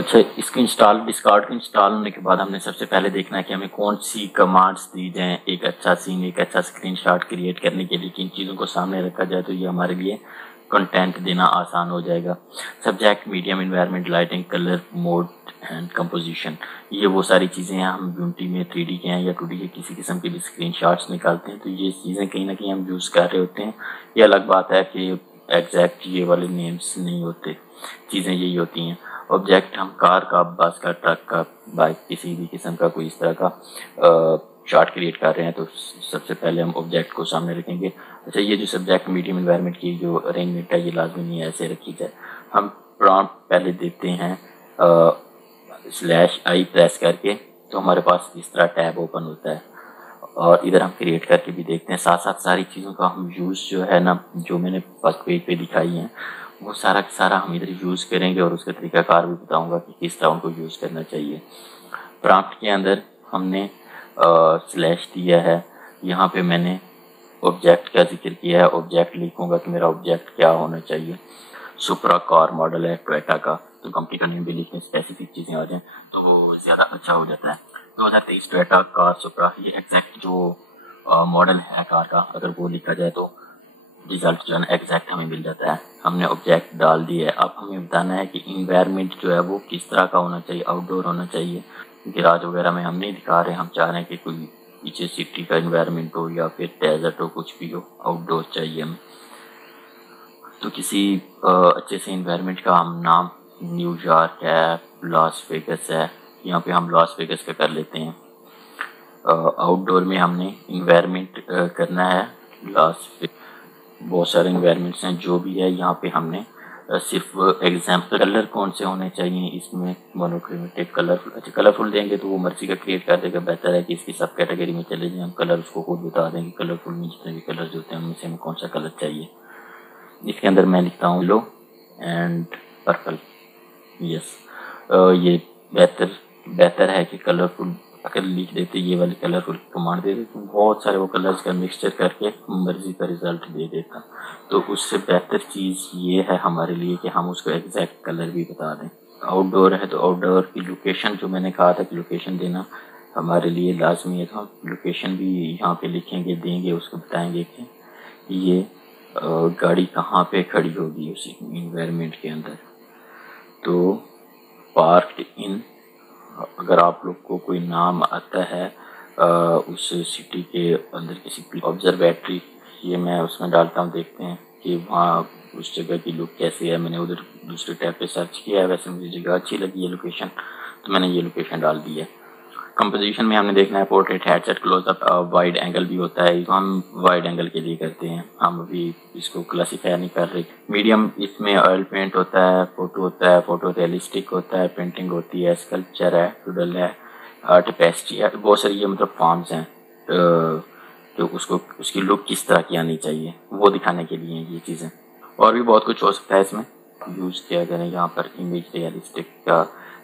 अच्छा, इसको install Discord को इंस्टॉल होने के बाद हमने सबसे पहले देखना है कि हमें कौन सी कमांड्स दी जाएं एक अच्छा सीन, एक अच्छा स्क्रीनशॉट क्रिएट करने के लिए। किन चीज़ों को सामने रखा जाए तो ये हमारे लिए कंटेंट देना आसान हो जाएगा। Subject, medium, environment, lighting, colour, mode and composition, ये वो सारी चीज़ें हैं। हम यूनिटी में 3D के हैं या 2D के किसी किस्म के भी स्क्रीनशॉट्स निकालते हैं तो ये चीज़ें कहीं ना कहीं हम यूज़ कर रहे होते हैं। ये अलग बात है कि एग्जैक्ट ये वाले नेम्स नहीं होते, चीज़ें यही होती हैं। ऑब्जेक्ट, हम कार का, बस का, ट्रक का, बाइक, किसी भी किस्म का कोई इस तरह का शॉट क्रिएट कर रहे हैं तो सबसे पहले हम ऑब्जेक्ट को सामने रखेंगे। अच्छा, ये जो सब्जेक्ट, मीडियम, एनवायरनमेंट की जो अरेंजमेंट है ये लाजमी नहीं है ऐसे रखी जाए। हम प्रॉम्प्ट पहले देते हैं /i प्रेस करके, तो हमारे पास इस तरह टैब ओपन होता है और इधर हम क्रिएट करके भी देखते हैं। साथ साथ सारी चीज़ों का हम यूज़ जो है ना, जो मैंने फर्स्ट पेज पे दिखाई हैं वो सारा का सारा हम इधर यूज़ करेंगे और उसका तरीकाकार भी बताऊंगा कि किस तरह उनको यूज़ करना चाहिए। प्रॉम्प्ट के अंदर हमने स्लैश दिया है, यहाँ पे मैंने ऑब्जेक्ट का जिक्र किया है। ऑब्जेक्ट लिखूंगा कि मेरा ऑब्जेक्ट क्या होना चाहिए। सुपरा कार मॉडल है टोयोटा का, तो कंपनी का नेम भी लिखने स्पेसिफिक चीज़ें आ जाएं तो वो ज़्यादा अच्छा हो जाता है। 2023 टोयोटा कार सुपरा, ये एग्जैक्ट जो मॉडल है कार का, अगर वो लिखा जाए तो रिजल्ट जो है एग्जैक्ट हमें मिल जाता है। हमने ऑब्जेक्ट डाल दिया है। अब हमें बताना है कि इन्वायरमेंट जो है वो किस तरह का होना चाहिए। आउटडोर होना चाहिए, गिराज वगैरह में हम नहीं दिखा रहे, हम चाह रहे हैं कि कोई पीछे सिटी का इन्वायरमेंट हो या फिर डेजर्ट हो, कुछ भी हो, आउटडोर चाहिए हमें। तो किसी अच्छे से इन्वायरमेंट का हम नाम, न्यूयॉर्क है, लॉस वेगस है, यहाँ पे हम लॉस वेगस का कर लेते हैं। आउटडोर में हमने इन्वायरमेंट करना है लॉस वेगस। बहुत सारे इन्वायरमेंट्स हैं, जो भी है यहाँ पे हमने सिर्फ एग्जाम्पल। कलर कौन से होने चाहिए इसमें, मोनोक्रोमेटिक, कलरफुल। अच्छा, कलरफुल देंगे तो वो मर्जी का क्रिएट कर देगा, बेहतर है कि इसकी सब कैटेगरी में चले जाए। हम कलर उसको खुद बता देंगे, कलरफुल में जितने भी कलर होते हैं उनमें से हमें कौन सा कलर चाहिए। इसके अंदर मैं लिखता हूँ येलो एंड पर्पल। यस, ये बेहतर है कि कलरफुल अगर लिख देते, ये वाली कलरफुल कमांड दे देते, बहुत सारे वो कलर्स का मिक्सचर करके मर्जी का रिजल्ट दे देता। तो उससे बेहतर चीज़ ये है हमारे लिए कि हम उसको एग्जैक्ट कलर भी बता दें। आउटडोर है तो आउटडोर की लोकेशन, जो मैंने कहा था कि लोकेशन देना हमारे लिए लाजमी है, तो हम लोकेशन भी यहाँ पे लिखेंगे, देंगे, उसको बताएंगे कि ये गाड़ी कहाँ पे खड़ी होगी उसी इन्वायरमेंट के अंदर। तो पार्क्ड इन, अगर आप लोग को कोई नाम आता है उस सिटी के अंदर किसी ऑब्जर्वेटरी, ये मैं उसमें डालता हूँ, देखते हैं कि वहाँ उस जगह की लुक कैसी है। मैंने उधर दूसरे टैब पे सर्च किया है, वैसे मुझे जगह अच्छी लगी है लोकेशन, तो मैंने ये लोकेशन डाल दी है। कंपोजिशन में हमने देखना है portrait, headset, close up, wide angle भी होता है, तो हम वाइड एंगल के लिए करते हैं। हम अभी इसको क्लासीफाई नहीं कर रहे। मीडियम, इसमें ऑयल पेंट होता है, फोटो होता है, फोटो रियलिस्टिक होता है, पेंटिंग होती है, स्कल्पचर है, डूडल है, टेपेस्ट्री है, बहुत सारी ये मतलब फॉर्म्स हैं तो उसको उसकी लुक किस तरह की आनी चाहिए वो दिखाने के लिए ये चीज़ें। और भी बहुत कुछ हो सकता है इसमें यूज़ किया करें। यहाँ पर इमेज रियलिस्टिक का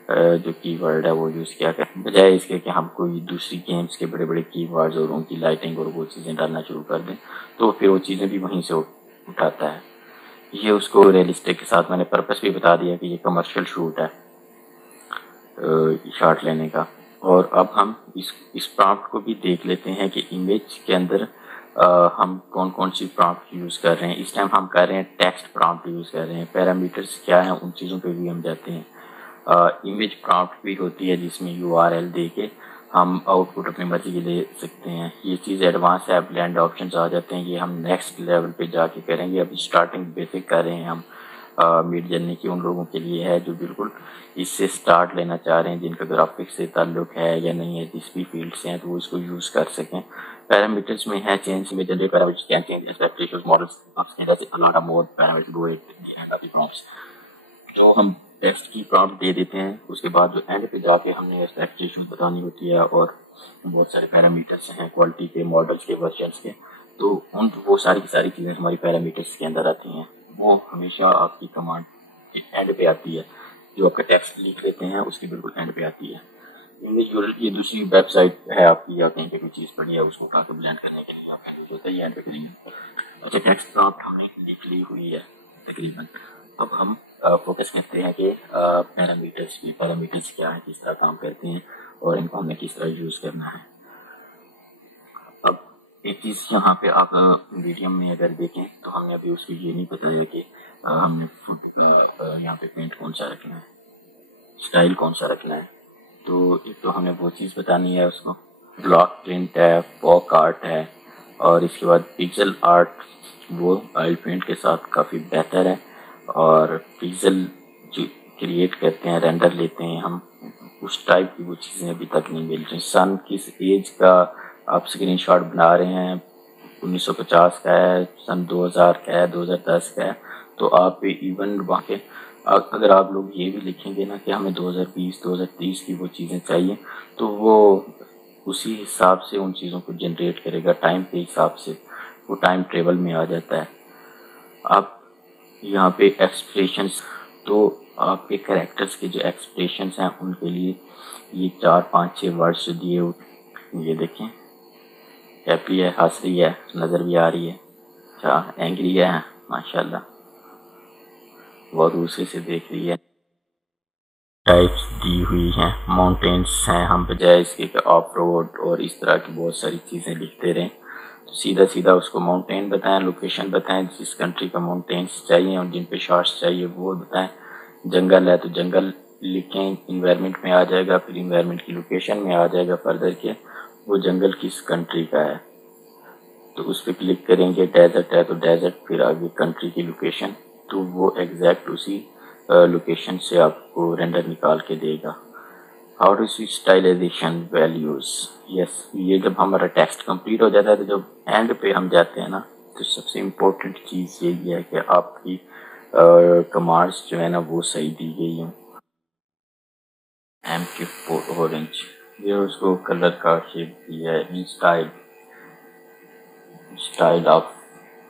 जो कीवर्ड है वो यूज़ किया करें, बजाय इसके कि हम कोई दूसरी गेम्स के बड़े बड़े कीवर्ड्स और उनकी लाइटिंग और वो चीज़ें डालना शुरू कर दें तो फिर वो चीज़ें भी वहीं से उठाता है। ये उसको रियलिस्टिक के साथ मैंने पर्पस भी बता दिया कि ये कमर्शियल शूट है शॉट लेने का। और अब हम इस प्रॉम्प्ट को भी देख लेते हैं कि इमेज के अंदर हम कौन कौन सी प्रॉम्प्ट यूज़ कर रहे हैं। इस टाइम हम कर रहे हैं टेक्स्ट प्रॉम्प्ट यूज़ कर रहे हैं। पैरामीटर्स क्या हैं उन चीज़ों पे भी हम जाते हैं। इमेज प्रॉम्प्ट भी होती है जिसमें URL दे के हम आउटपुट अपनी मर्जी के ले सकते हैं। ये चीज़ एडवांस है, ब्लेंड ऑप्शंस आ जाते हैं, ये हम नेक्स्ट लेवल पे जाके करेंगे। अभी स्टार्टिंग बेसिक कर रहे हैं हम। मिड जर्नी की उन लोगों के लिए है जो बिल्कुल इससे स्टार्ट लेना चाह रहे हैं, जिनका ग्राफिक्स से ताल्लुक है या नहीं है, जिस भी फील्ड से हैं तो वो इसको यूज़ कर सकें। पैरामीटर्स में है चेंज में generate parameters can change aspect ratios models जैसे अलार्म मोड पैरामीटर्स दो एक काफ़ी प्रॉम्प्ट्स जो हम टेक्स्ट की प्रॉम्प्ट दे देते हैं। उसके बाद जो एंड पे जाके हमने एस्पेक्ट रेशियो बतानी होती है और बहुत सारे पैरामीटर्स हैं क्वालिटी के, मॉडल्स के, वर्जन्स के, तो उन वो सारी की सारी चीज़ें हमारी पैरामीटर्स के अंदर आती हैं। वो हमेशा आपकी कमांड एंड पे आती है, जो आपका टेक्स्ट लिख लेते हैं उसकी बिल्कुल एंड पे आती है। इमेज यूआरएल की दूसरी वेबसाइट है आपकी या कहीं पे कोई चीज़ पड़ी है उसको उठा के ब्लेंड करने के लिए आप होता है एंड पे करेंगे। अच्छा, टेक्स्ट प्रॉम्प्ट हमने लिख ली हुई है तकरीबन, अब हम फोकस करते हैं कि पैरामीटर्स क्या हैं, किस तरह काम करते हैं और इनको हमें किस तरह यूज़ करना है। अब एक चीज़ यहाँ पे आप मीडियम में अगर देखें तो हमने अभी उसको ये नहीं बताया कि हमने यहाँ पे पेंट कौन सा रखना है, स्टाइल कौन सा रखना है। तो एक तो हमें वो चीज़ बतानी है उसको। ब्लॉक प्रिंट है, फॉक आर्ट है और इसके बाद पिक्सल आर्ट वो ऑयल पेंट के साथ काफ़ी बेहतर है। और पिक्सल जो क्रिएट करते हैं, रेंडर लेते हैं हम, उस टाइप की वो चीज़ें अभी तक नहीं मिल रही। सन किस एज का आप स्क्रीनशॉट बना रहे हैं, 1950 का है, सन 2000 का है, 2010 का है, तो आप इवन वहाँ के अगर आप लोग ये भी लिखेंगे ना कि हमें 2020 2030 की वो चीज़ें चाहिए, तो वो उसी हिसाब से उन चीज़ों को जनरेट करेगा, टाइम के हिसाब से वो टाइम ट्रेवल में आ जाता है। आप यहाँ पे एक्सप्रेशंस, तो आपके कैरेक्टर्स के जो एक्सप्रेशंस हैं उनके लिए ये 4 5 6 वर्ड्स दिए। ये देखें, हैप्पी है, हंस रही है, नज़र भी आ रही है, अच्छा एंग्री है, माशाल्लाह, बहुत दूसरे से देख रही है। टाइप्स दी हुई हैं, माउंटेन्स हैं, हम बजाय इसके ऑफ रोड और इस तरह की बहुत सारी चीज़ें लिखते रहें तो सीधा सीधा उसको माउंटेन बताएं, लोकेशन बताएं, जिस कंट्री का माउंटेन्स चाहिए और जिन पे शॉर्ट्स चाहिए वो बताएं। जंगल है तो जंगल लिखें, इन्वायरमेंट में आ जाएगा, फिर इन्वायरमेंट की लोकेशन में आ जाएगा फर्दर के वो जंगल किस कंट्री का है, तो उस पर क्लिक करेंगे। डेजर्ट है तो डेजर्ट, फिर आगे कंट्री की लोकेशन, तो वो एग्जैक्ट उसी लोकेशन से आपको रेंडर निकाल के देगा। How to see stylisation values. Yes, ये जब हमारा टेक्स्ट कंप्लीट हो जाता है तो जब एंड पे हम जाते हैं ना, तो सबसे इम्पोर्टेंट चीज़ यही है कि आपकी कमांड्स जो है ना वो सही दी गई हों। MQ4 ऑरेंज, ये उसको कलर का शेप दिया है। इन स्टाइल ऑफ,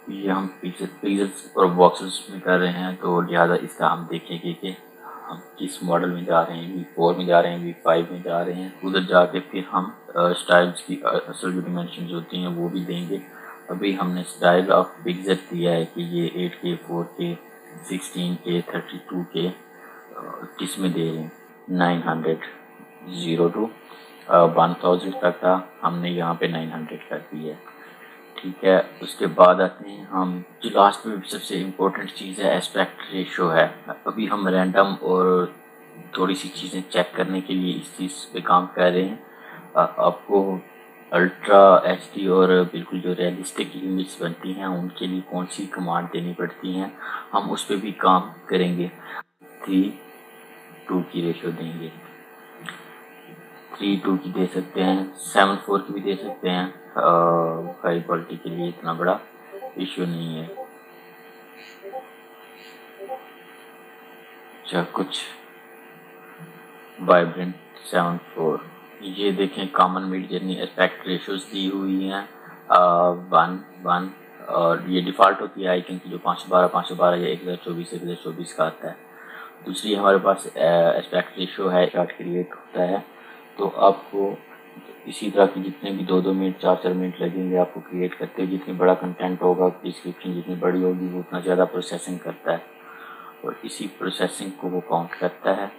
ये हम पिक्सेल्स और बॉक्सेस में कर रहे हैं, तो लिहाजा इसका हम देखेंगे कि हम किस मॉडल में जा रहे हैं, V4 में जा रहे हैं, V5 में जा रहे हैं। उधर जाके फिर हम स्टाइल्स की असल जो डिमेंशंस होती हैं वो भी देंगे। अभी हमने स्टाइल ऑफ पिक्सल दिया है कि ये 8K 4K 16K 32K किस में दे रहे हैं। 900 0 to 1000 तक था, हमने यहाँ पे 900 कर दिया है। ठीक है, उसके बाद आते हैं हम जो लास्ट में सबसे इम्पोर्टेंट चीज़ है, एस्पेक्ट रेशो है। अभी हम रैंडम और थोड़ी सी चीज़ें चेक करने के लिए इस चीज़ पे काम कर रहे हैं। आपको अल्ट्रा एचडी और बिल्कुल जो रियलिस्टिक इमेज बनती हैं उनके लिए कौन सी कमांड देनी पड़ती हैं, हम उस पर भी काम करेंगे। 3:2 की रेशो देंगे, 3:2 की दे सकते हैं, 7:4 की भी दे सकते हैं। हाई क्वालिटी के लिए इतना बड़ा इश्यू नहीं है। अच्छा, कुछ वाइब्रेंट 7:4, ये देखें common Midjourney aspect ratios दी हुई हैं 1:1 और ये डिफ़ॉल्ट होती है आइकन की जो 512 या 1024 का आता है। दूसरी हमारे पास एस्पेक्ट रेशो है, चार्ट क्रिएट होता है, तो आपको इसी तरह की जितने भी 2-2 मिनट 4-4 मिनट लगेंगे आपको क्रिएट करते हैं। जितनी बड़ा कंटेंट होगा, डिस्क्रिप्शन जितनी बड़ी होगी वो उतना ज़्यादा प्रोसेसिंग करता है और इसी प्रोसेसिंग को वो काउंट करता है।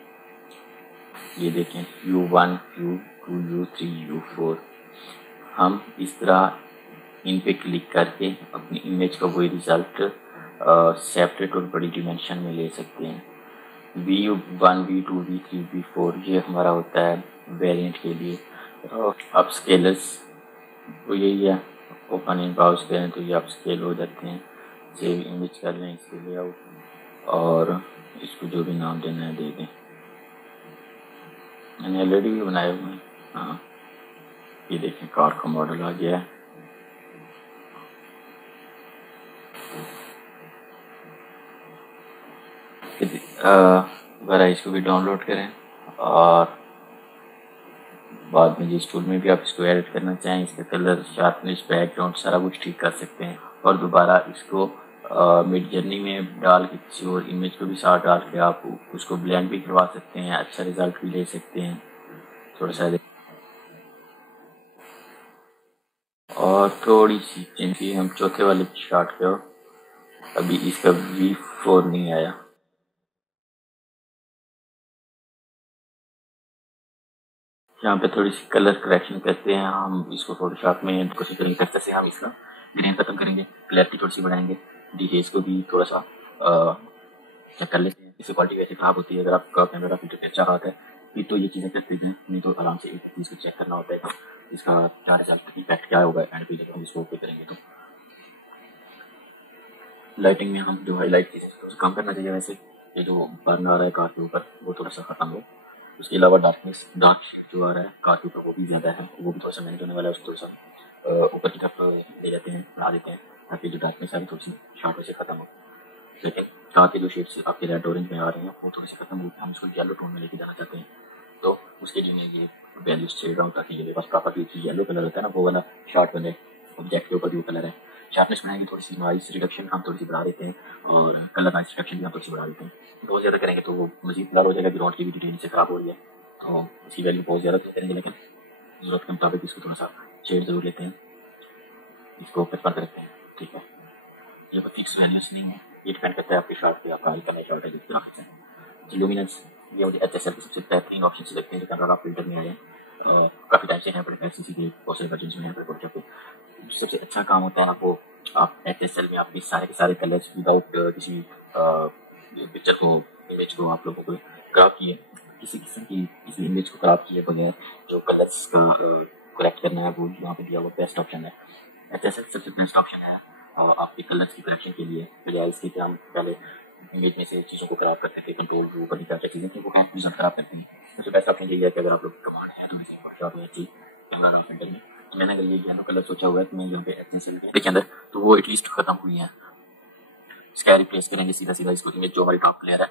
ये देखें U1 U2 U3 U4, हम इस तरह इन पे क्लिक करके अपनी इमेज का वही रिज़ल्ट सेपरेट और बड़ी डिमेंशन में ले सकते हैं। V1 V2 V3 V4 ये हमारा होता है वेरिएंट के लिए। अब स्केलर्स वो यही है, ओपन इन ब्राउज करें तो ये आप स्केल हो जाते हैं। सेव इमेज कर लें इसके लेआउट और इसको जो भी नाम देना है दे दें। मैंने ऑलरेडी भी बनाए हुए हैं। हाँ, ये देखें कार का मॉडल आ गया है। ज़रा इसको भी डाउनलोड करें और बाद में जिस टूल में भी आप इसको एडिट करना चाहें, इसका कलर, शार्पनेस, बैकग्राउंड सारा कुछ ठीक कर सकते हैं और दोबारा इसको मिड जर्नी में डाल के किसी और इमेज को भी साथ डाल के आप उसको ब्लेंड भी करवा सकते हैं, अच्छा रिजल्ट भी ले सकते हैं। थोड़ा सा और थोड़ी सी चेंज की हम चौथे वाले शॉट पे, अभी इसका V4 नहीं आया, यहाँ पे थोड़ी सी कलर करेक्शन करते हैं हम इसको फोटोशॉप में, कोशिश करेंगे कस्टर से हम इसका ग्रेन खत्म करेंगे, क्लैरिटी थोड़ी सी बढ़ाएंगे, डिटेल्स को भी थोड़ा सा चेक कर लेते हैं। इससे क्वालिटी वैसे खराब होती है अगर आपका कैमरा फीचर अच्छा होता है फिर तो ये चीज़ें करते हैं, नहीं तो आराम से एक चीज़ को चेक करना होता है कि इसका क्या रिजल्ट इफेक्ट क्या होगा एंड पे जब हम इसको ओके करेंगे। तो लाइटिंग में हम जो हाईलाइट की थोड़ा सा कम करना चाहिए, वैसे ये जो बर्न आ रहा है कार के ऊपर वो थोड़ा सा खत्म हो। उसके अलावा डार्क जो आ रहा है कार के ऊपर वो भी ज़्यादा है, वो भी थोड़ा सा मैनेज होने वाला है, उसको थोड़ा सा ऊपर की तरफ ले जाते हैं, बढ़ा देते हैं ताकि जो डार्कनेस है थोड़ी सी शार्प से खत्म हो। लेकिन कार के जो शेड्स आपके रेड ऑरेंज में आ रहे हैं वो थोड़ी सी खत्म होती है, हम उसको येलो टोन में लेके जाना चाहते हैं। तो उसके लिए मैं ये वैल्यूज शेड आउट ताकि ये बस प्रॉपर येलो कलर होता है ना वो वाला शार्ट बने, ऑब्जेक्ट के ऊपर जो कलर है। शार्पनेस बनाएंगे, थोड़ी सी नॉइस रिडक्शन हम थोड़ी सी बढ़ा देते हैं और कलर नॉइस रिडक्शन भी हम थोड़ी सी बढ़ा देते हैं। बहुत ज़्यादा करेंगे तो वो मजीद ब्लर हो जाएगा, ग्राउंड की भी डिटेल से खराब हो रही है, तो इसकी वैल्यू बहुत ज़्यादा तो करेंगे, लेकिन जरूरत के मुताबिक इसको थोड़ा सा शेड जरूर लेते हैं, इसको प्रेफर करते हैं। ठीक है, ये फिक्स वैल्यूज नहीं है, ये डिपेंड करता है आपके शॉट पे, आपका हल्का में शॉट है जितना है। लुमिनेंस ये मुझे HSL के सबसे बेहतरीन ऑप्शन से लगते हैं जो कैमरा फिल्टर में आए हैं, काफ़ी टाइम से हैं बड़े ऐसी के बहुत सारे वर्जन में हैं पर पे सबसे अच्छा काम होता है ना वो आप HSL में आपके सारे के सारे कलर्स विदाउट किसी पिक्चर को इमेज को आप लोगों को क्रॉप किए, किसी किस्म की किसी इमेज को क्रॉप किए बगैर जो कलर्स का करेक्ट करना है वो यहाँ पे दिया हुआ बेस्ट ऑप्शन है। HSL सबसे बेस्ट ऑप्शन है आपके कलर्स की करेक्शन के लिए, बजाय इसके कि हम पहले इमेज में से चीज़ों को खराब करते थे, कंट्रोल वो बड़ी क्या क्या चीज़ें थी वो रिजल्ट खराब करते हैं। सबसे बेस्ट ऑप्शन यही है कि अगर आप लोग कमांड है तो इसे वर्कशॉप में अच्छी कैमरा सेंटर में, तो मैंने अगर ये येलो कलर सोचा हुआ है तो मैं यहाँ पे HSL के अंदर तो वो एटलीस्ट खत्म हुई है। स्कैर रिप्लेस करेंगे सीधा सीधा इसको इमेज जो हमारी टॉप प्लेयर है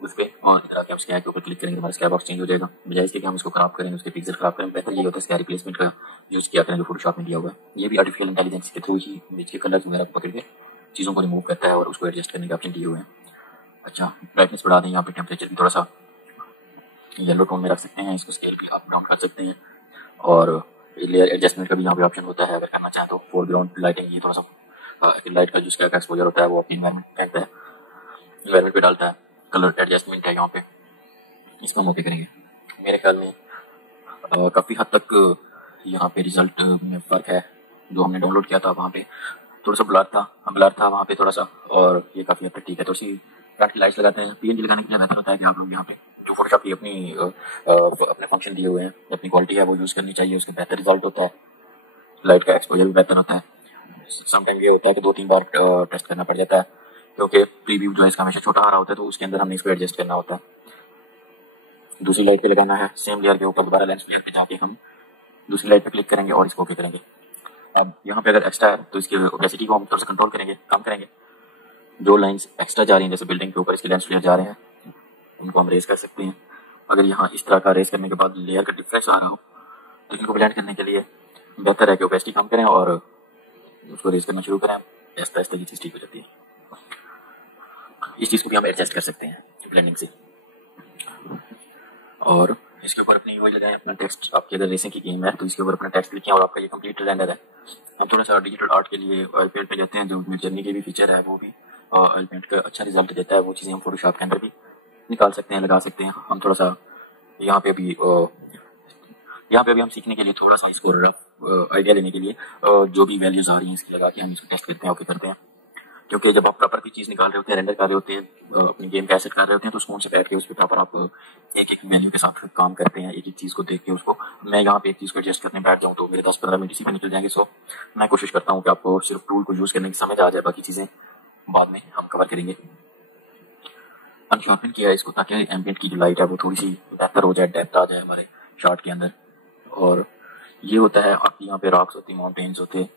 उस पर, और इधर आके हम स्कैर के ऊपर क्लिक करेंगे, हमारा स्कैर बॉक्स चेंज हो जाएगा। बजाय इसके कि हम इसको खराब करेंगे, उसके पिक्सल खराब करेंगे, बेहतर ये होता है स्कैर रिप्लेसमेंट का यूज किया करें जो फोटोशॉप में दिया हुआ है। ये भी आर्टिफिशियल इंटेलिजेंस के थ्रू ही इमेज के कलर्स वगैरह को पकड़ के चीज़ों को रिमूव करता है और उसको एडजस्ट करने के ऑप्शन दिए हुए हैं। अच्छा, ब्राइटनेस बढ़ा दें, यहाँ पे टेम्परेचर भी थोड़ा सा येलो टोन में रख सकते हैं, इसको स्केल भी अप डाउन कर सकते हैं, और लेयर एडजस्टमेंट का भी यहाँ पे ऑप्शन होता है अगर करना चाहें तो। फोरग्राउंड लाइटिंग ये थोड़ा सा लाइट का जो इसका एक्सपोजर होता है वो अपनी इन्वायरमेंट पे डालता है। कलर एडजस्टमेंट है यहाँ पे, इसका हम ओके करेंगे। मेरे ख्याल में काफ़ी हद तक यहाँ पे रिजल्ट में फ़र्क है। जो हमने डाउनलोड किया था वहाँ पे थोड़ा सा ब्लर था वहाँ पे थोड़ा सा, और ये काफ़ी हद तक ठीक है। थोड़ी सी फ्रंट की लाइट्स लगाते हैं, PNG लगाने के लिए बेहतर होता है कि आप लोग यहाँ पे जो फोटोशॉप की अपने फंक्शन दिए हुए हैं, अपनी क्वालिटी है वो यूज़ करनी चाहिए, उसके बेहतर रिजल्ट होता है, लाइट का एक्सपोजर भी बेहतर होता है। समटाइम ये होता है कि 2-3 बार टेस्ट करना पड़ जाता है क्योंकि प्रीव्यू जो है इसका हमेशा छोटा आ रहा होता है, तो उसके अंदर हमें इसको एडजस्ट करना होता है। दूसरी लाइट पे लगाना है, सेम लेयर के ऊपर दोबारा लेंस लेयर पे जाके हम दूसरी लाइट पे क्लिक करेंगे और इसको ओके करेंगे। अब यहाँ पे अगर एक्स्ट्रा है तो इसकी ओपेसिटी को हम थोड़ा सा कंट्रोल करेंगे, कम करेंगे। जो लाइंस एक्स्ट्रा जा रही हैं जैसे बिल्डिंग के ऊपर इसके लेंस लेयर जा रहे हैं उनको हम रेस कर सकते हैं। अगर यहाँ इस तरह का रेस करने के बाद लेयर का डिफरेंस आ रहा हो तो इनको ब्लेंड करने के लिए बेहतर है कि ओपेसिटी कम करें और उसको रेस करना शुरू करें, आहिस्ता आहिस्ता ये चीज़ ठीक हो जाती है। इस चीज़ को भी हम एडजस्ट कर सकते हैं ब्लेंडिंग से। और इसके ऊपर अपनी वही लगाएं अपना टेक्स्ट, आपकी अगर रेसिंग की गेम है तो इसके ऊपर अपना टेक्स्ट लिखें और आपका ये कंप्लीट रेंडर है। हम थोड़ा सा डिजिटल आर्ट के लिए ऑयल पेंट पे जाते हैं, जो जर्नी के भी फीचर है वो भी ऑयल पेंट का अच्छा रिजल्ट देता है, वो चीज़ें हम फोटोशॉप के अंदर भी निकाल सकते हैं, लगा सकते हैं। हम थोड़ा सा यहाँ पे भी हम सीखने के लिए थोड़ा सा इसको रफ आइडिया लेने के लिए जो भी वैल्यूज आ रही हैं इसकी लगा के हम इसको टेस्ट करते हैं, ओके करते हैं। क्योंकि जब आप प्रॉपर की चीज़ निकाल रहे होते हैं, रेंडर कर रहे होते हैं, अपनी गेम का एसेट कर रहे होते हैं, तो उसको से बैठ के उस पर प्रॉपर आप एक एक मेन्यू के साथ काम करते हैं, एक एक चीज़ को देख के उसको। मैं यहाँ पे एक चीज़ को एडजस्ट करने बैठ जाऊँ तो मेरे 10-15 मिनट इसी पे निकल जाएंगे। सो मैं कोशिश करता हूँ कि आपको सिर्फ टूल को यूज़ करने की समझ आ जाए, बाकी चीज़ें बाद में हम कवर करेंगे। अनशार्पन किया है इसको ताकि एम्बिएंट की जो लाइट है वो थोड़ी सी बेहतर हो जाए, डेप्थ आ जाए हमारे शॉट के अंदर। और ये होता है आपकी यहाँ पे रॉक्स होती, माउंटेन्स होते,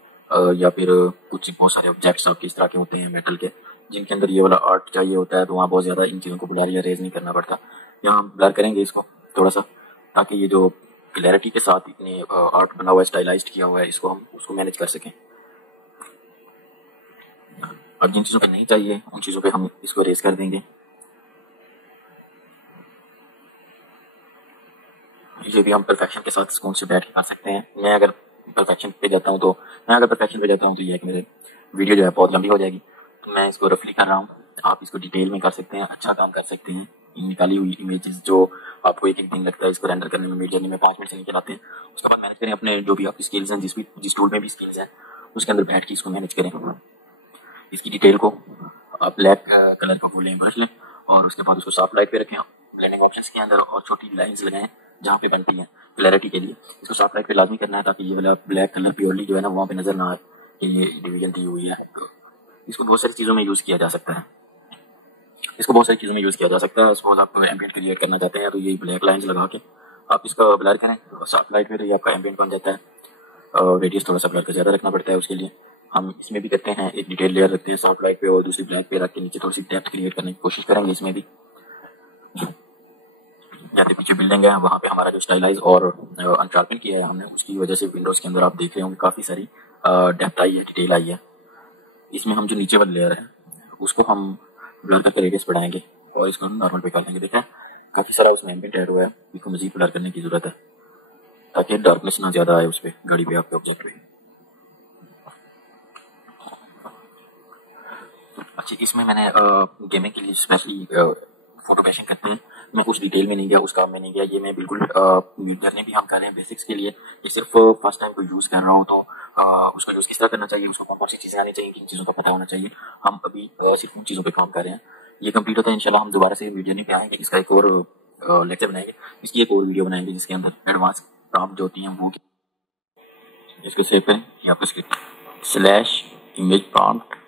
या फिर कुछ बहुत सारे ऑब्जेक्ट्स आपके इस तरह के होते हैं मेटल के, जिनके अंदर ये वाला आर्ट चाहिए होता है, तो वहाँ बहुत ज़्यादा इन चीज़ों को ब्लर या रेज नहीं करना पड़ता। यहाँ हम ब्लर करेंगे इसको थोड़ा सा ताकि ये जो क्लैरिटी के साथ इतने आर्ट बना हुआ है, स्टाइलाइज्ड किया हुआ है, इसको हम उसको मैनेज कर सकें। अब जिन चीज़ों पर नहीं चाहिए उन चीज़ों पे हम इसको रेज कर देंगे। ये भी हम परफेक्शन के साथ सुकून से बैठ के कर सकते हैं। मैं अगर परफेक्शन पे जाता हूँ तो ये है कि मेरे वीडियो जो है बहुत लंबी हो जाएगी, तो मैं इसको रफली कर रहा हूँ। आप इसको डिटेल में कर सकते हैं, अच्छा काम कर सकते हैं। इन निकाली हुई इमेजेस जो आपको एक दिन लगता है इसको रेंडर करने में, मिड जर्नी में 5 मिनट से निकल आते हैं। उसके बाद मैनेज करें अपने जो भी आपकी स्किल्स हैं, जिस टूल में भी स्किल्स हैं उसके अंदर बैठ के इसको मैनेज करें। इसकी डिटेल को आप ब्लैक कलर का फुल ब्रश लें और उसके बाद उसको सॉफ्ट लाइट पे रखें ब्लेंडिंग ऑप्शंस के अंदर, और छोटी लाइंस लगाएं जहाँ पे बनती हैं क्लैरिटी के लिए। इसको सॉफ्ट लाइट पे लाजमी करना है ताकि ये वाला ब्लैक कलर प्योरली जो है ना वहाँ पे नजर ना आए कि ये डिवीजन दी हुई है। तो इसको बहुत सारी चीज़ों में यूज़ किया जा सकता है। सपोज आप एम्बिएंट क्रिएट करना चाहते हैं तो ये ब्लैक लाइंस लगा के आप इसका ब्लर करें और सॉफ्ट लाइट पे तो ये आपका एम्बिएंट बन जाता है। रेडियस थोड़ा सा ब्लर का ज़्यादा रखना पड़ता है उसके लिए। हम इसमें भी करते हैं, एक डिटेल लेयर रखते हैं सॉफ्ट लाइट पे और दूसरी ब्लैक पे रख के नीचे थोड़ी सी डेप्थ क्रिएट करने की कोशिश करेंगे। इसमें भी जैसे पीछे बिल्डिंग है वहाँ पे हमारा जो स्टाइलाइज और अनशार्पन किया है हमने, उसकी वजह से विंडोज के अंदर आप देख रहे होंगे काफ़ी सारी डेप्थ आई है, डिटेल आई है। इसमें हम जो नीचे वाली लेयर है उसको हम ब्लर करके रेडियस बढ़ाएंगे और इसको नॉर्मल पे कर देंगे। देखा काफ़ी सारा उसमें एम्बिएंट ऐड हुआ है, इसको मजीद ब्लर करने की जरूरत है ताकि डार्कनेस ना ज़्यादा आए उस पर गाड़ी पे आपके ऑब्जेक्ट पे। अच्छा, इसमें मैंने गेमिंग के लिए स्पेशली फोटो कैशिंग करते हैं, मैं कुछ डिटेल में नहीं गया, उस काम में नहीं गया। ये मैं बिल्कुल करने भी हम कर रहे हैं बेसिक्स के लिए। ये सिर्फ फर्स्ट टाइम कोई यूज़ कर रहा हो तो उसका यूज़ किस तरह करना चाहिए, उसको कौन कौन सी चीज़ें आनी चाहिए, किन चीज़ों का पता होना चाहिए। हम अभी सिर्फ उन चीज़ों पर काम कर रहे हैं। ये कंप्लीट होता है इंशाल्लाह हम दोबारा से वीडियो पे आएंगे, इसका एक और लेक्चर बनाएंगे, इसकी एक और वीडियो बनाएंगे जिसके अंदर एडवांस प्रॉम्प्ट जो होती हैं वो। इसको सेव करें या आपको स्लैश इमेज प्रॉम्प्ट।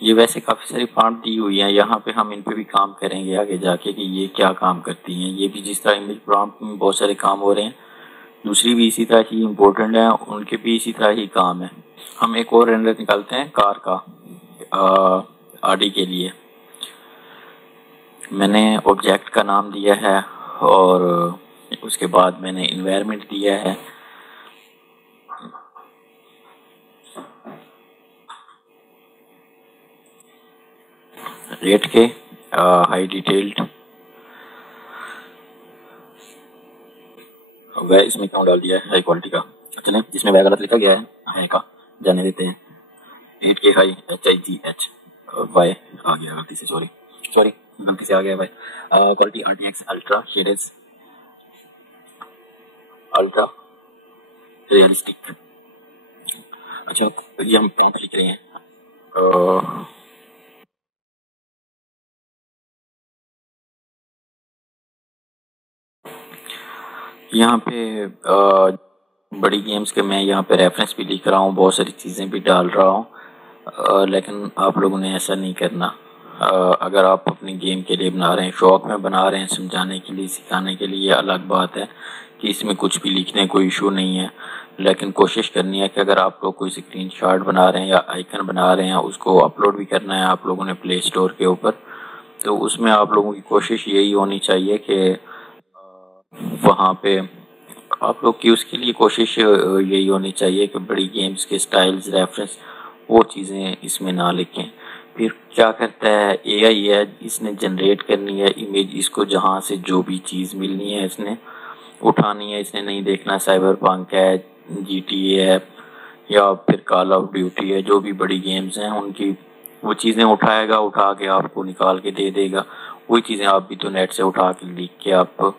ये वैसे काफ़ी सारी प्रॉम्प्ट दी हुई हैं, यहाँ पे हम इन पे भी काम करेंगे आगे जाके कि ये क्या काम करती हैं। ये भी जिस तरह इमेज प्रॉम्प्ट में बहुत सारे काम हो रहे हैं, दूसरी भी इसी तरह ही इम्पोर्टेंट है, उनके भी इसी तरह ही काम है। हम एक और रेंडर निकालते हैं कार का आरडी के लिए। मैंने ऑब्जेक्ट का नाम दिया है और उसके बाद मैंने इन्वायरमेंट दिया है। रेट के हाई डिटेल्ड वह इसमें क्यों डाल दिया है हाई क्वालिटी का, चलें जिसमें वह गलत लिखा गया है हाई का जाने देते हैं। 8K हाई HIGH वाई आ गया गलती से, सॉरी गलती से आ गया भाई। Quality RTX ultra shaded ultra realistic. अच्छा, ये हम प्रॉम्प्ट लिख रहे हैं। यहाँ पे बड़ी गेम्स के मैं यहाँ पे रेफरेंस भी लिख रहा हूँ, बहुत सारी चीज़ें भी डाल रहा हूँ, लेकिन आप लोगों ने ऐसा नहीं करना। अगर आप अपनी गेम के लिए बना रहे हैं, शौक में बना रहे हैं, समझाने के लिए, सिखाने के लिए, अलग बात है कि इसमें कुछ भी लिखने कोई इशू नहीं है। लेकिन कोशिश करनी है कि अगर आप लोग कोई स्क्रीनशॉट बना रहे हैं या आइकन बना रहे हैं, उसको अपलोड भी करना है आप लोगों ने प्ले स्टोर के ऊपर, तो उसमें आप लोगों की कोशिश यही होनी चाहिए कि वहाँ पे आप लोग की उसके लिए कोशिश यही होनी चाहिए कि बड़ी गेम्स के स्टाइल्स, रेफरेंस, वो चीज़ें इसमें ना लिखें। फिर क्या करता है AI है, इसने जनरेट करनी है इमेज, इसको जहाँ से जो भी चीज़ मिलनी है इसने उठानी है, इसने नहीं देखना साइबर पंक है, GTA है या फिर कॉल ऑफ ड्यूटी है, जो भी बड़ी गेम्स हैं उनकी वो चीज़ें उठाएगा, उठा के आपको निकाल के दे देगा। वही चीज़ें आप भी तो नेट से उठा के लिख के आप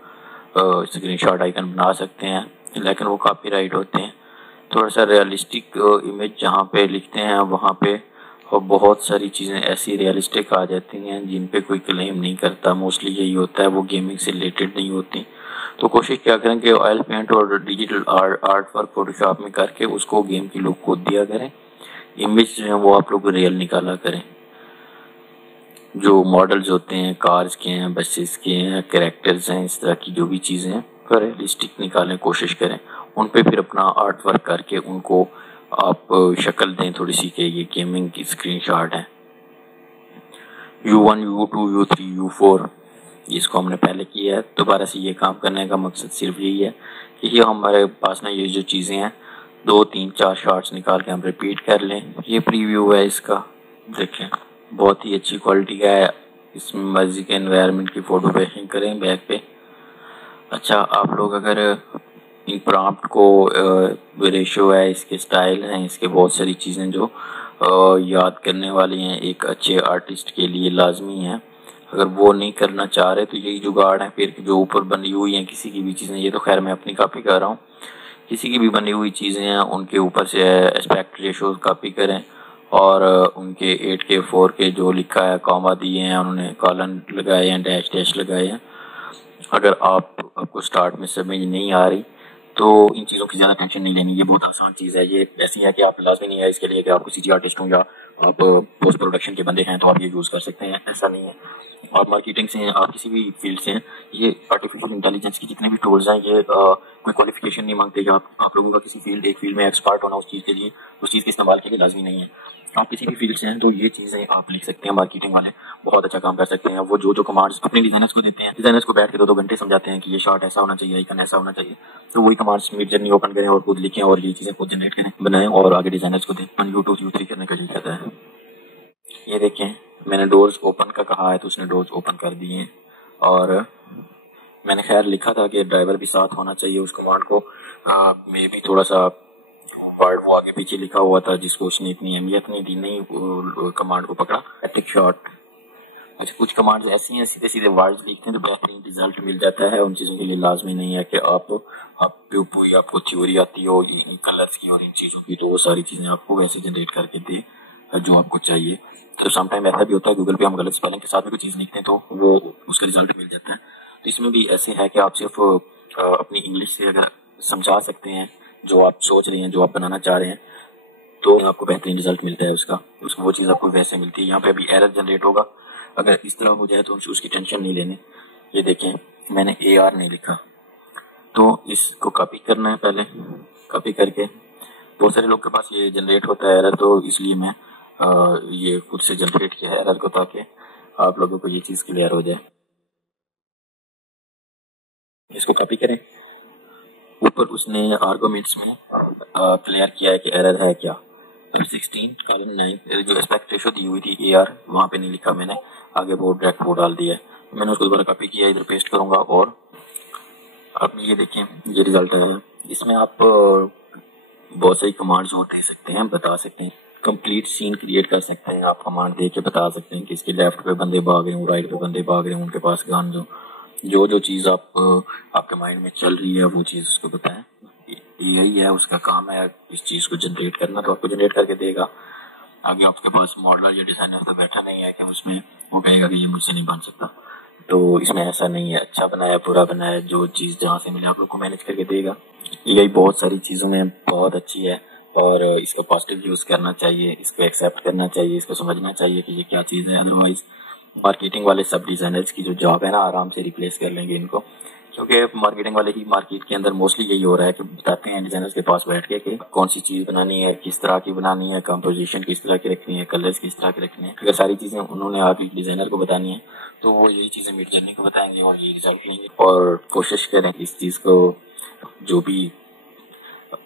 स्क्रीनशॉट आइकन बना सकते हैं, लेकिन वो कॉपीराइट होते हैं। थोड़ा सा रियलिस्टिक इमेज जहाँ पे लिखते हैं वहाँ पे और बहुत सारी चीज़ें ऐसी रियलिस्टिक आ जाती हैं जिन पे कोई क्लेम नहीं करता। मोस्टली यही होता है, वो गेमिंग से रिलेटेड नहीं होती। तो कोशिश क्या करें कि ऑयल पेंट और डिजिटल आर्ट वर्क फोटोशॉप में करके उसको गेम की लुक को दिया करें। इमेज जो है वो आप लोग रियल निकाला करें। जो मॉडल्स होते हैं कार्स के हैं, बसेस के हैं, कैरेक्टर्स हैं, इस तरह की जो भी चीज़ें हैं रियलिस्टिक निकालने कोशिश करें। उन पे फिर अपना आर्ट वर्क करके उनको आप शक्ल दें थोड़ी सी कि ये गेमिंग की स्क्रीनशॉट है। U1 U2 U3 U4 इसको हमने पहले किया है। दोबारा से ये काम करने का मकसद सिर्फ यही है कि ये हमारे पास ना ये जो चीज़ें हैं 2 3 4 शॉट्स निकाल के हम रिपीट कर लें। ये प्रीव्यू है इसका, देखें बहुत ही अच्छी क्वालिटी का है। इसमें मर्जी के एनवायरनमेंट की फ़ोटो पेशिंग करें बैक पे। अच्छा, आप लोग अगर इन प्रॉम्प्ट को रेशो है, इसके स्टाइल हैं, इसके बहुत सारी चीज़ें जो याद करने वाली हैं एक अच्छे आर्टिस्ट के लिए लाजमी है। अगर वो नहीं करना चाह रहे तो यही जुगाड़ है फिर जो ऊपर बनी हुई हैं किसी की भी चीज़ें, ये तो खैर मैं अपनी कॉपी कर रहा हूँ, किसी की भी बनी हुई चीज़ें हैं उनके ऊपर से एस्पेक्ट रेशो कॉपी करें और उनके 8K 4K जो लिखा है, कॉमा दिए हैं उन्होंने, कॉलन लगाए हैं, डैश डैश लगाए हैं। अगर आपको स्टार्ट में समझ नहीं आ रही तो इन चीज़ों की ज़्यादा टेंशन नहीं लेनी, ये बहुत आसान चीज़ है। ये ऐसी है कि आप लाजमी नहीं है इसके लिए कि आप किसी आर्टिस्ट हों या आप पोस्ट प्रोडक्शन के बंदे हैं तो आप ये यूज़ कर सकते हैं, ऐसा नहीं है। आप मार्केटिंग से हैं, आप किसी भी फील्ड से हैं, ये आर्टिफिशियल इंटेलिजेंस की जितने भी टूल्स हैं ये कोई क्वालिफिकेशन नहीं मांगते या आप लोगों का किसी फील्ड एक फील्ड में एक्सपर्ट होना उस चीज़ के लिए, उस चीज़ के इस्तेमाल के लिए लाजमी नहीं है। आप किसी भी फील्ड से हैं तो ये चीज़ें आप लिख सकते हैं। मार्केटिंग वाले बहुत अच्छा काम कर सकते हैं। वो जो कमांड्स अपने डिजाइनर्स को देते हैं, डिजाइनर्स को बैठ के 2-2 घंटे समझाते हैं कि ये शॉट ऐसा होना चाहिए, आइकन ऐसा होना चाहिए, तो वही कमांड्स मिड जर्नी ओपन करें और खुद लिखें और ये चीज़ें खुद जनरेट करें, बनाएं और आगे डिजाइनर्स को दें। U2 U3 करने का यही कहता है। ये देखें, मैंने डोर्स ओपन का कहा है तो उसने डोर्स ओपन कर दिए और मैंने खैर लिखा था कि ड्राइवर भी साथ होना चाहिए। उस कमांड को मे भी थोड़ा सा वर्ड वो आगे पीछे लिखा हुआ था जिसको उसने इतनी अहमियत नहीं दी, नहीं कमांड को पकड़ा। एथिक शॉट, अच्छा कुछ कमांड्स ऐसी हैं सीधे सीधे वर्ड्स लिखते हैं तो बेहतरीन रिजल्ट मिल जाता है। उन चीज़ों के लिए लाजमी नहीं है कि आपको थ्योरी आती हो इन कलर्स की और इन चीज़ों की, तो वो सारी चीज़ें आपको वैसे जनरेट करके दे जो आपको चाहिए। तो समटाइम ऐसा भी होता है गूगल पे हम गलत स्पेलिंग के साथ भी कोई चीज़ लिखते हैं तो वो उसका रिजल्ट मिल जाता है। तो इसमें भी ऐसे है कि आप सिर्फ अपनी इंग्लिश से अगर समझा सकते हैं जो आप सोच रहे हैं, जो आप बनाना चाह रहे हैं, तो आपको बेहतरीन रिजल्ट मिलता है उसको वो चीज़ आपको वैसे मिलती है। यहाँ पे अभी एरर जनरेट होगा, अगर इस तरह हो जाए तो उसकी टेंशन नहीं लेने। ये देखें, मैंने AR नहीं लिखा तो इसको कॉपी करना है। पहले कॉपी करके बहुत सारे लोग के पास ये जनरेट होता है एरर, तो इसलिए मैं ये खुद से जनरेट किया है एरर को ताकि आप लोगों को ये चीज़ क्लियर हो जाए। इसको कॉपी करें, ऊपर उसने आर्गुमेंट्स में क्लियर किया है कि एरर है क्या। तो 16:9 जो एस्पेक्ट रेशो दी हुई थी AR वहाँ पे नहीं लिखा मैंने, आगे वो डायरेक्ट वो डाल दिया है। मैंने उसको दोबारा कॉपी किया, इधर पेस्ट करूँगा और अब ये देखें ये रिजल्ट है। इसमें आप बहुत सारी कमांड्स और दे सकते हैं, बता सकते हैं, कंप्लीट सीन क्रिएट कर सकते हैं। आप कमांड दे के बता सकते हैं कि इसके लेफ्ट पे बंदे भाग रहे हैं, राइट पे बंदे भाग रहे हैं, उनके पास गन जो चीज़ आपके माइंड में चल रही है वो चीज़ उसको बताएं। यही है उसका काम है इस चीज़ को जनरेट करना, तो आपको जनरेट करके देगा। आगे आपके पास मॉडलर या डिजाइनर तो बैठा नहीं है कि उसमें वो कहेगा कि ये मुझसे नहीं बन सकता। तो इसमें ऐसा नहीं है, अच्छा बनाया बुरा बनाया जो चीज़ जहाँ से मिले आप लोग को मैनेज करके देगा। यही बहुत सारी चीज़ों में बहुत अच्छी है और इसको पॉजिटिव यूज़ करना चाहिए, इसको एक्सेप्ट करना चाहिए, इसको समझना चाहिए कि ये क्या चीज़ है। अदरवाइज मार्केटिंग वाले सब डिज़ाइनर्स की जो जॉब है ना आराम से रिप्लेस कर लेंगे इनको, क्योंकि मार्केटिंग वाले ही मार्केट के अंदर मोस्टली यही हो रहा है कि बताते हैं डिजाइनर्स के पास बैठ के कि कौन सी चीज़ बनानी है, किस तरह की बनानी है, कंपोजिशन किस तरह की रखनी है, कलर्स किस तरह के रखने हैं। अगर सारी चीज़ें उन्होंने आगे डिजाइनर को बतानी है तो वो यही चीज़ें मिड जर्नी को बताएंगे और ये रिजल्ट लेंगे। और कोशिश करें कि इस चीज़ को जो भी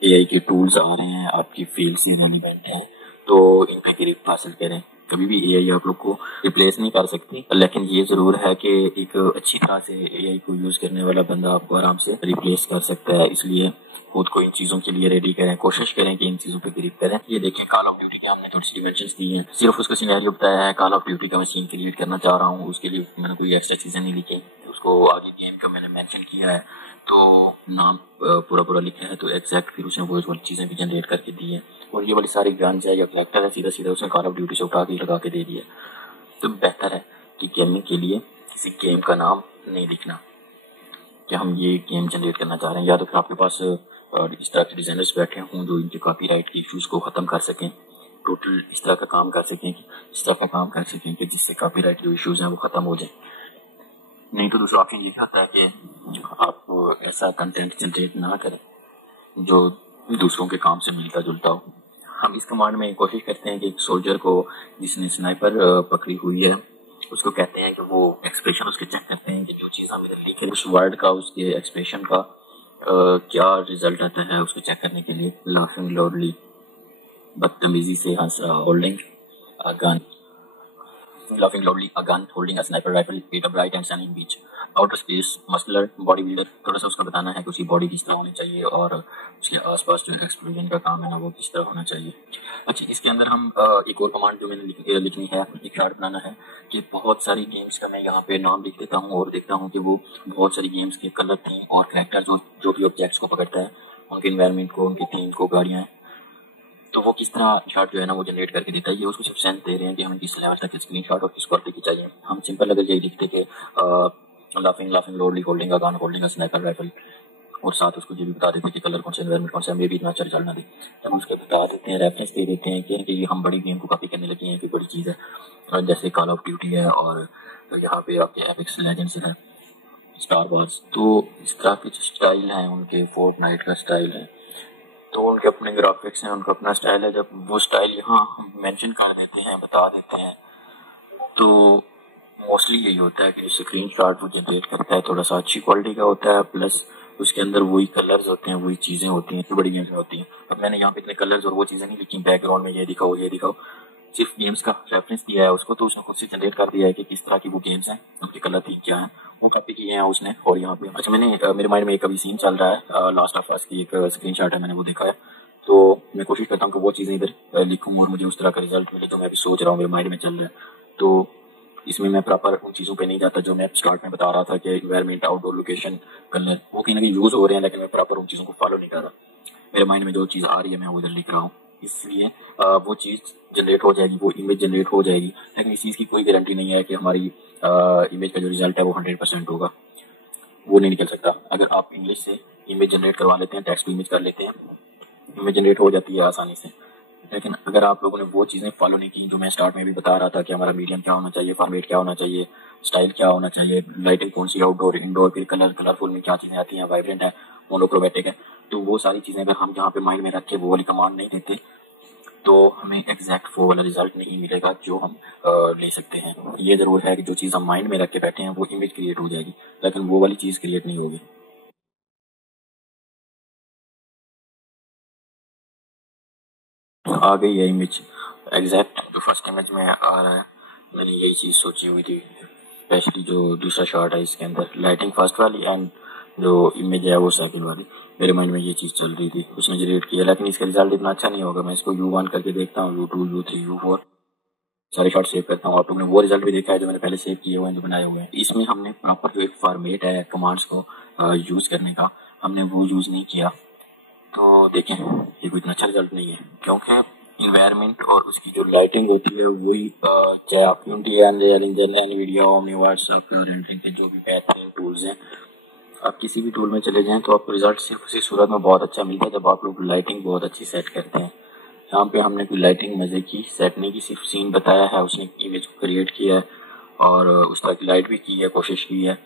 AI के टूल्स आ रहे हैं आपकी फील्ड से रेलिवेंट हैं तो इन पे गिरफ्त हासिल करें। कभी भी AI आप लोग को रिप्लेस नहीं कर सकती, लेकिन ये जरूर है कि एक अच्छी तरह से AI को यूज करने वाला बंदा आपको आराम से रिप्लेस कर सकता है। इसलिए खुद को इन चीजों के लिए रेडी करें, कोशिश करें कि इन चीजों पे गिरफ्त करें। ये देखें कॉल ऑफ ड्यूटी के हमने थोड़ी सी डिमेंशंस दी हैं, सिर्फ उसका सिनेरियो बताया है। कॉल ऑफ ड्यूटी का मैं सीन क्रिएट करना चाह रहा हूँ, उसके लिए मैंने कोई एक्स्ट्रा चीजें नहीं लिखी, उसको आगे गेम का मैंने मेंशन किया है तो नाम पूरा लिखा है तो एग्जैक्ट फिर उसने वो चीज़ें भी जनरेट करके दी है। और ये वाली सारी गन्स है या कलेक्टर है सीधा सीधा उसने कॉल ऑफ ड्यूटी से उठा के लगा के दे दिया। तो बेहतर है कि गेमिंग के लिए किसी गेम का नाम नहीं लिखना कि हम ये गेम जनरेट करना चाह रहे हैं, या तो फिर आपके पास इस तरह के डिजाइनर्स बैठे हों जो इनके कॉपीराइट के इश्यूज को ख़त्म कर सकें, टोटल इस तरह का काम कर सकें कि जिससे कॉपीराइट जो इश्यूज हैं वो ख़त्म हो जाए। नहीं तो दूसरा ऑप्शन ये होता है कि आप ऐसा कंटेंट जनरेट ना करें जो दूसरों के काम से मिलता जुलता हो। हम इस कमांड में कोशिश करते हैं कि एक सोल्जर को जिसने स्नाइपर पकड़ी हुई है उसको कहते हैं कि वो एक्सप्रेशन उसके चेक करते हैं कि जो चीज़ हम इधर लिखे उस वर्ड का उसके एक्सप्रेशन का क्या रिजल्ट आता है उसको चेक करने के लिए। लाफिंग लाउडली, बदतमीजी से हंस रहा, holding gun, laughing loudly, a gun, holding a sniper rifle, hit a bright and sunny beach. Outer space, muscular, body builder, थोड़ा सा उसका बताना है कि उसकी बॉडी किस तरह होनी चाहिए और उसके आसपास जो एक्सप्लोजन का काम है ना वो किस तरह होना चाहिए। अच्छा, इसके अंदर हम एक और कमांड जो मैंने लिखनी है, एक चार्ट बनाना है कि बहुत सारी गेम्स का मैं यहाँ पे नाम लिख देता हूँ और देखता हूँ कि वो बहुत सारी गेम्स के कलर, थीम और कैरेक्टर जो भी ऑब्जेक्ट्स को पकड़ता है, उनके इन्वायरमेंट को, उनकी थीम को, गाड़ियाँ, तो वो किस तरह शॉट जो है ना वो जनरेट करके देता है। ये उसको सिर्फ सेंस दे रहे हैं कि हमें किस लेवल तक स्क्रीन शॉट और किस क्वालिटी की चाहिए। हम सिंपल अगर यही लिखते कि laughing loudly, holding a gun, holding a sniper rifle, और साथ उसको ये भी बता देते हैं कि कलर कौन सा, एनवायरमेंट कौन सा, हमें भी इतना अच्छा रिजल्ट ना दे, हम उसको बता देते हैं, रेफरेंस दे देते हैं कि हम बड़ी गेम को कॉपी करने लगे हैं, कि बड़ी चीज़ है, जैसे कॉल ऑफ ड्यूटी है और यहाँ पे आपके एपिक्स लेजेंड्स है, स्टार वॉर्स। तो इस तरह के स्टाइल हैं उनके, फोर्टनाइट का स्टाइल है, तो उनके अपने ग्राफिक्स हैं, उनका अपना स्टाइल है। जब वो स्टाइल यहाँ मेंशन कर देते हैं, बता देते हैं, तो मोस्टली यही होता है कि स्क्रीन शॉट वो जनरेट करता है थोड़ा सा अच्छी क्वालिटी का होता है, प्लस उसके अंदर वही कलर्स होते हैं, वही चीज़ें होती हैं जो बड़ी गेम्स में होती हैं। अब मैंने यहाँ पे इतने कलर्स और वो चीज़ें नहीं लिखी बैकग्राउंड में, ये दिखाओ ये दिखाओ, सिर्फ गेम्स का रेफरेंस दिया है उसको, तो उसने खुद से जनरेट कर दिया है कि किस तरह की वो गेम्स हैं, उनके कलर थीम क्या है, वो कॉपी किए हैं उसने। और यहाँ पे अच्छा, मैंने मेरे माइंड में एक अभी सीन चल रहा है, लास्ट ऑफ अस की एक स्क्रीनशॉट है, मैंने वो देखा है, तो मैं कोशिश करता हूँ कि वो चीज़ें इधर लिखूँ और मुझे उस तरह का रिजल्ट मिले जो मैं अभी सोच रहा हूँ, मेरे माइंड में चल रहा है। तो इसमें मैं प्रॉपर उन चीज़ों पे नहीं जाता जो मैं स्टार्ट में बता रहा था कि इन्वायरमेंट, आउटडोर लोकेशन, कलर, वो कहीं ना कहीं यूज़ हो रहे हैं, लेकिन मैं प्रॉपर उन चीज़ों को फॉलो नहीं कर रहा। मेरे माइंड में जो चीज़ आ रही है मैं वो इधर लिख रहा हूँ, इसलिए वो चीज़ जनरेट हो जाएगी, वो इमेज जनरेट हो जाएगी, लेकिन इस चीज़ की कोई गारंटी नहीं है कि हमारी इमेज का जो रिजल्ट है वो 100% होगा, वो नहीं निकल सकता। अगर आप इंग्लिश से इमेज जनरेट करवा लेते हैं, टेक्स्ट टू इमेज कर लेते हैं, इमेज जनरेट हो जाती है आसानी से। लेकिन अगर आप लोगों ने वो चीज़ें फॉलो नहीं की जो मैं स्टार्ट में भी बता रहा था कि हमारा मीडियम क्या होना चाहिए, फॉर्मेट क्या होना चाहिए, स्टाइल क्या होना चाहिए, लाइटिंग कौन सी, आउटडोर, इंडोर, फिर कलरफुल में क्या चीज़ें आती हैं, वाइब्रेंट है, मोनोक्रोमेटिक है, तो वो सारी चीज़ें अगर हम यहाँ पे माइंड में रख के वो वाली कमांड नहीं देते तो हमें एग्जैक्ट वो वाला रिजल्ट नहीं मिलेगा जो हम ले सकते हैं। ये ज़रूर है कि जो चीज़ हम माइंड में रख के बैठे हैं वो इमेज क्रिएट हो जाएगी, लेकिन वो वाली चीज़ क्रिएट नहीं होगी। आ गई है इमेज, एग्जैक्ट जो फर्स्ट इमेज में आ रहा है, मैंने यही चीज़ सोची हुई थी। स्पेशली जो दूसरा शॉट है इसके अंदर लाइटिंग फर्स्ट वाली एंड जो इमेज है वो सेकंड वाली, मेरे माइंड में ये चीज़ चल रही थी, उसने जनरेट किया, लेकिन इसका रिजल्ट इतना अच्छा नहीं होगा। मैं इसको U1 करके देखता हूँ, U2, U3, U4 सारे शॉट सेव करता हूँ। आप लोगों ने वो रिजल्ट भी देखा है जो मैंने पहले सेव किए हुए हैं, जो बनाए हुए हैं। इसमें हमने प्रॉपर जो एक फॉर्मेट है कमांड्स को यूज़ करने का, हमने वो यूज़ नहीं किया, तो देखें ये कोई इतना अच्छा रिजल्ट नहीं है, क्योंकि इन्वायरमेंट और उसकी जो लाइटिंग होती है वही, चाहे आप unity, unreal engine, Nvidia, Omniverse, आपका रेंडरिंग के जो भी बेहतरीन टूल्स हैं, आप किसी भी टूल में चले जाएं तो आपको रिजल्ट सिर्फ उसी सूरत में बहुत अच्छा मिलता है जब आप लोग लाइटिंग बहुत अच्छी सेट करते हैं। यहाँ पे हमने कोई लाइटिंग मजे की सेट नहीं की, सिर्फ सीन बताया है, उसने इमेज को क्रिएट किया है और उस तरह की लाइट भी की है, कोशिश की है,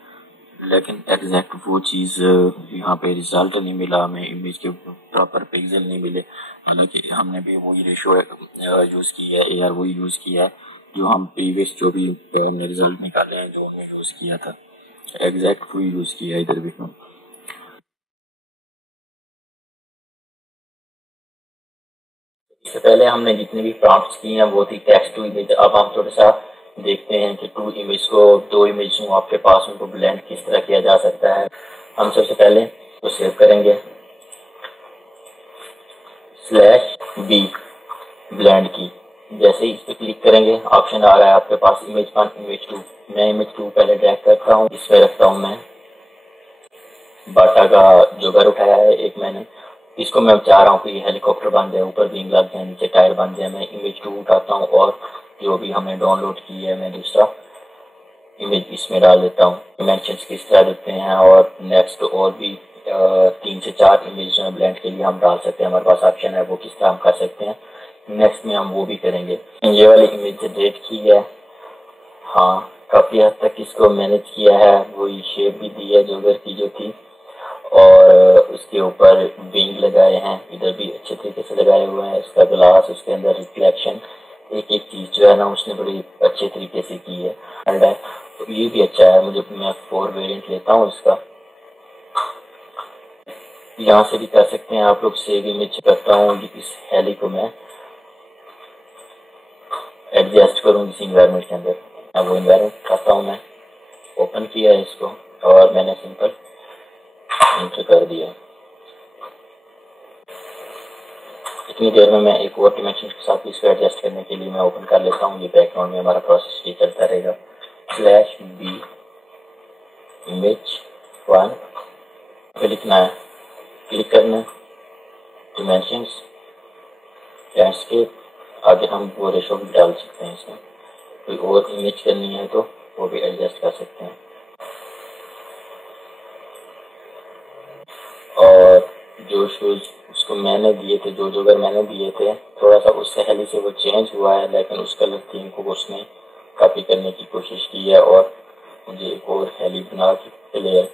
लेकिन एग्जैक्ट वो चीज़ यहाँ पे रिजल्ट नहीं मिला हमें, इमेज के प्रॉपर पिक्सल नहीं मिले। हालांकि हमने भी वही रेशो यूज़ की है, AR वही यूज़ किया है जो हम प्रीवियस जो भी हमने रिजल्ट निकाले हैं जो हमने यूज़ किया था, एग्जैक्ट वही यूज़ किया है इधर भी। इससे पहले हमने जितने भी प्रॉम्प्ट्स किए हैं वो थी टेक्स्ट टू इमेज। अब हम थोड़ा सा देखते हैं कि टू इमेज को, दो इमेज हूँ आपके पास, उनको ब्लेंड किस तरह किया जा सकता है। हम सबसे पहले तो सेव करेंगे /B ब्लेंड की, जैसे ही इस पर क्लिक करेंगे ऑप्शन आ रहा है आपके पास इमेज 1, इमेज 2। मैं इमेज 2 पहले ड्रैग करता हूँ, इसमें रखता हूँ मैं बाटा का जो घर उठाया है एक मैंने, इसको मैं चाह रहा हूँ कि ये हेलीकॉप्टर बन जाए, ऊपर विंग लग जाए, नीचे टायर बन जाए। मैं इमेज 2 उठाता हूँ और जो भी हमने डाउनलोड की है मैं दूसरा इमेज इसमें डाल देता हूँ। डायमेंशंस किस तरह देते हैं और नेक्स्ट और भी 3 से 4 इमेज जो है ब्लेंड के लिए हम डाल सकते हैं, हमारे पास ऑप्शन है, वो किस तरह हम कर सकते हैं नेक्स्ट में हम वो भी करेंगे। ये वाली इमेज जनरेट की है, हाँ काफ़ी हद तक इसको मैनेज किया है, वही शेप भी दी है जो घर की जो थी, और उसके ऊपर विंग लगाए हैं, इधर भी अच्छे तरीके से लगाए हुए हैं, इसका ग्लास, उसके अंदर रिफ्लेक्शन, एक एक चीज़ जो है ना उसने बड़ी अच्छे तरीके से की है। एंड तो ये भी अच्छा है, मुझे मैं 4 वेरिएंट लेता हूँ इसका। यहाँ से भी कर सकते हैं आप लोग, सेव इमेज करता हूँ, इस हेली को मैं एडजस्ट करूँ इस इन्वायरमेंट के अंदर। अब वो इन्वायरमेंट करता हूँ मैं, ओपन किया है इसको और मैंने सिंपल एंटर कर दिया। इतनी देर में मैं एक और डिमेंशन के साथ इसको एडजस्ट करने के लिए मैं ओपन कर लेता हूँ। ये बैकग्राउंड में हमारा प्रोसेस ये चलता रहेगा। /b image1 पे लिखना है, क्लिक करना है, डिमेंशंस, लैंडस्केप, आगे हम वो रेशो भी डाल सकते हैं इसमें। कोई और इमेज करनी है तो वो भी एडजस्ट कर सकते हैं। और जो शूज उसको मैंने दिए थे, जो अगर मैंने दिए थे, थोड़ा सा उससे हेली से वो चेंज हुआ है, लेकिन उस कलर थीम को उसने कॉपी करने की कोशिश की है और मुझे एक और हेली बना के प्लेयर